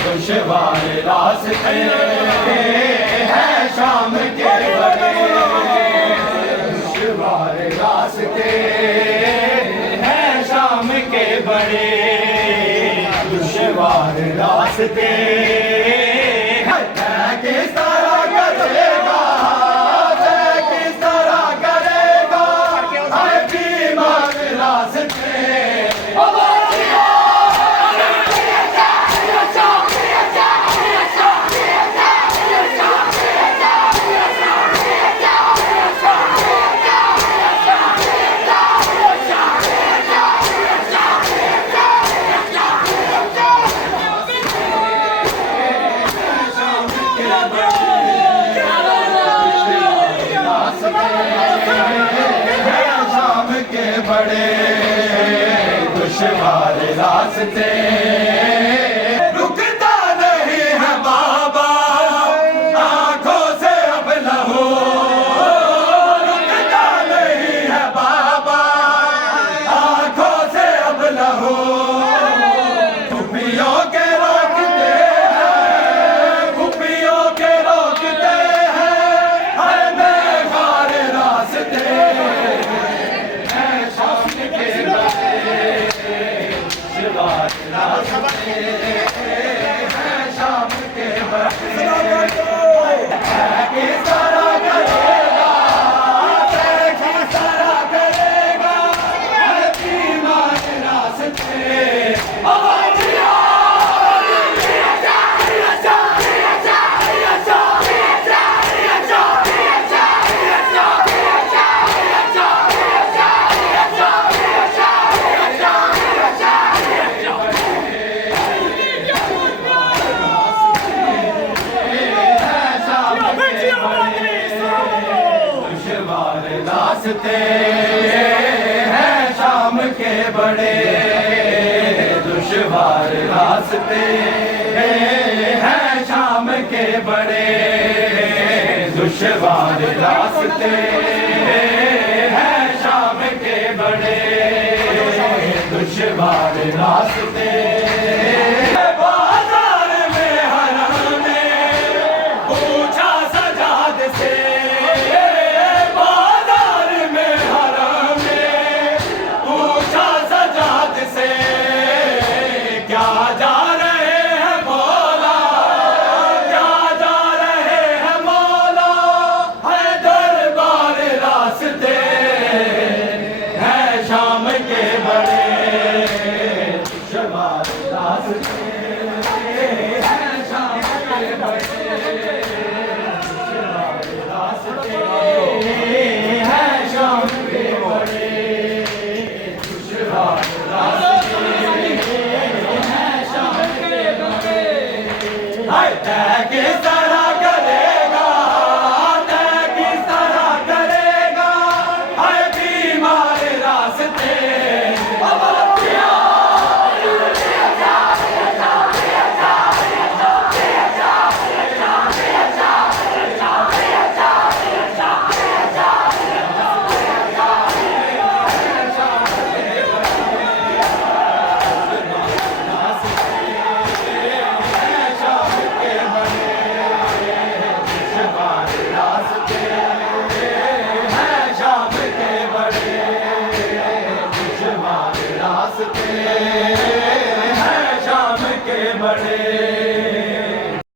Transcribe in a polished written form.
दुश्वार रास्ते हैं शाम के बड़े, दुश्वार रास्ते हैं शाम के बड़े, दुश्वार रास्ते किस तरह करेगा, किस तरह करेगा बीमार रास्ते। बड़े दुश्वार रास्ते रुकता नहीं है बाबा, आंखों से अब लहू रुकता नहीं है बाबा, आंखों से अब लहू खुफियों के रोकते हैं, खुफियों के रोकते हैं हर बेकार रास्ते। शाम के रास्ते हैं शाम के बड़े, दुश्वार रास्ते हैं शाम के बड़े, दुश्वार रास्ते हैं शाम के बड़े, दुश्वार रास्ते। शाम के बड़े दुश्वार रास्ते।